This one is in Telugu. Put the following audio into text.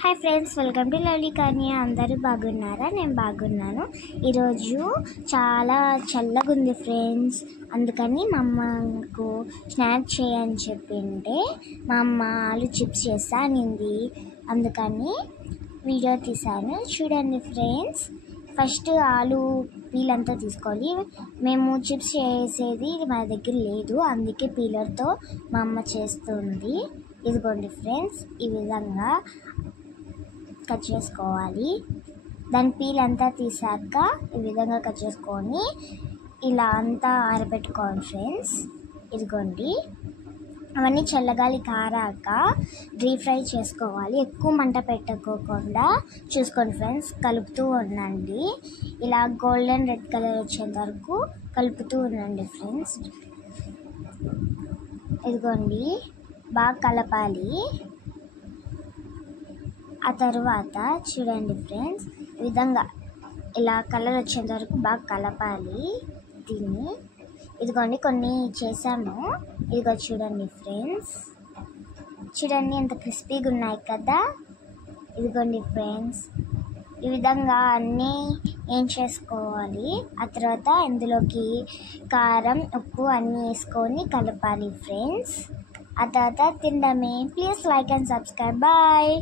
Hi friends, welcome to lovely కన్యా. అందరూ బాగున్నారా? నేను బాగున్నాను. ఈరోజు చాలా చల్లగా ఉంది ఫ్రెండ్స్. అందుకని మా అమ్మకు స్నాక్ చేయని చెప్పింటే మా అమ్మ ఆలు చిప్స్ చేస్తా అనింది. అందుకని వీడియో తీశాను, చూడండి ఫ్రెండ్స్. ఫస్ట్ ఆలు పీలంతా తీసుకోవాలి. మేము చిప్స్ చేసేది మా దగ్గర లేదు, అందుకే పీలర్తో మా అమ్మ చేస్తుంది. ఇదిగోండి ఫ్రెండ్స్, ఈ విధంగా కట్ చేసుకోవాలి. దాని పీల్ అంతా తీసాక ఈ విధంగా కట్ చేసుకొని ఇలా అంతా ఆరబెట్టుకోవాలి ఫ్రెండ్స్. ఇదిగోండి, అవన్నీ చల్లగాలి కారాక డీప్ ఫ్రై చేసుకోవాలి. ఎక్కువ మంట పెట్టుకోకుండా చూసుకోండి ఫ్రెండ్స్. కలుపుతూ ఉండండి, ఇలా గోల్డెన్ రెడ్ కలర్ వచ్చేంత వరకు కలుపుతూ ఉండండి ఫ్రెండ్స్. ఇదిగోండి, బాగా కలపాలి. ఆ తర్వాత చూడండి ఫ్రెండ్స్, ఈ విధంగా ఇలా కలర్ వచ్చేంత వరకు బాగా కలపాలి దీన్ని. ఇదిగోండి, కొన్ని చేసాము. ఇదిగో చూడండి ఫ్రెండ్స్, చూడండి ఎంత క్రిస్పీగా ఉన్నాయి కదా. ఇదిగోండి ఫ్రెండ్స్, ఈ విధంగా అన్నీ ఏం చేసుకోవాలి. ఆ తర్వాత ఇందులోకి కారం, ఉప్పు అన్నీ వేసుకొని కలపాలి ఫ్రెండ్స్. ఆ తర్వాత తినడమే. Please like and subscribe. Bye.